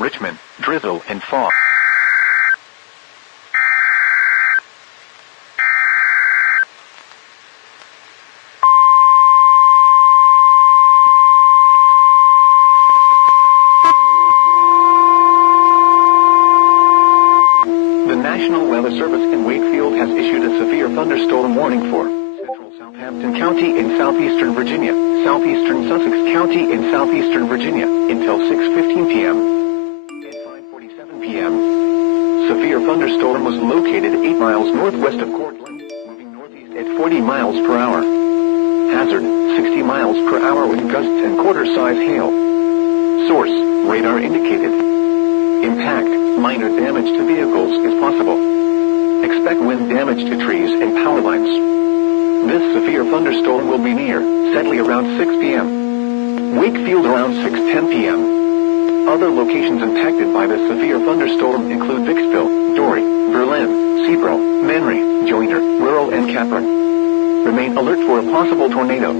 Richmond, drizzle and fog. The National Weather Service in Wakefield has issued a severe thunderstorm warning for central Southampton County in southeastern Virginia, southeastern Sussex County in southeastern Virginia, until 6:15 p.m. At 5:47 p.m., severe thunderstorm was located 8 miles northwest of Cortland, moving northeast at 40 miles per hour. Hazard, 60 miles per hour with gusts and quarter-size hail. Source, radar indicated. Impact, minor damage to vehicles is possible. Expect wind damage to trees and power lines. This severe thunderstorm will be near Sedley around 6 p.m. Wakefield around 6:10 p.m. Other locations impacted by this severe thunderstorm include Vicksville, Dory, Berlin, Seabrook, Menry, Joyner, Wirral, and Capron. Remain alert for a possible tornado.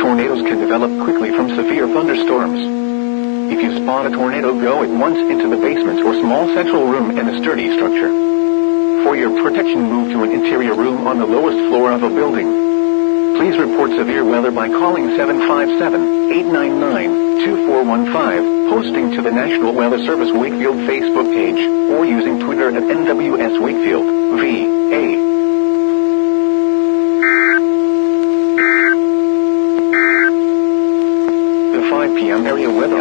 Tornadoes can develop quickly from severe thunderstorms. If you spot a tornado, go at once into the basement or small central room in a sturdy structure. For your protection, move to an interior room on the lowest floor of a building. Please report severe weather by calling 757-899-2415, posting to the National Weather Service Wakefield Facebook page, or using Twitter at NWS Wakefield, VA. The 5 p.m. area weather